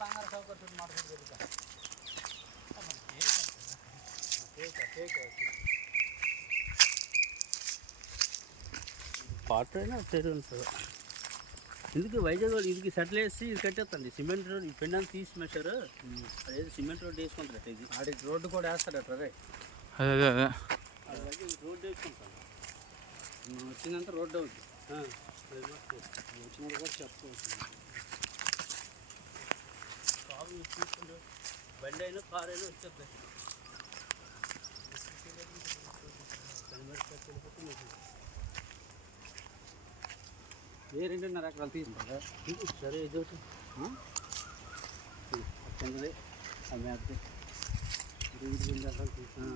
బంగారు సౌకర్యం మాట వాటర్ అయినా సరే. ఉంటుంది ఇందుకు వైజాగ్ వాళ్ళు ఇది సెటిల్ వేసి ఇది కట్టేస్తుంది సిమెంట్ రోడ్ ఈ పెండాన్ని తీసి మెషారు. అదేదో సిమెంట్ రోడ్ వేసుకుంటారు ఇది. ఆడికి రోడ్డు కూడా వేస్తాడట రే అదే అదే అదే. అది వైజాగ్ రోడ్ వేసుకుంటాను మనం వచ్చినంత రోడ్డు అవుతుంది అది. వచ్చినప్పుడు కూడా చెప్పుకోవచ్చు కారు తీసుకుంటే బండి అయినా కారు అయినా వచ్చేస్తుంది ఏ రెండున్నర ఎకరాలు తీసుకుంటా ఇది సరే ఇది ఒకటి. కిందది ఆ మేతది రెండు ఎకరాలు తీసుకున్నా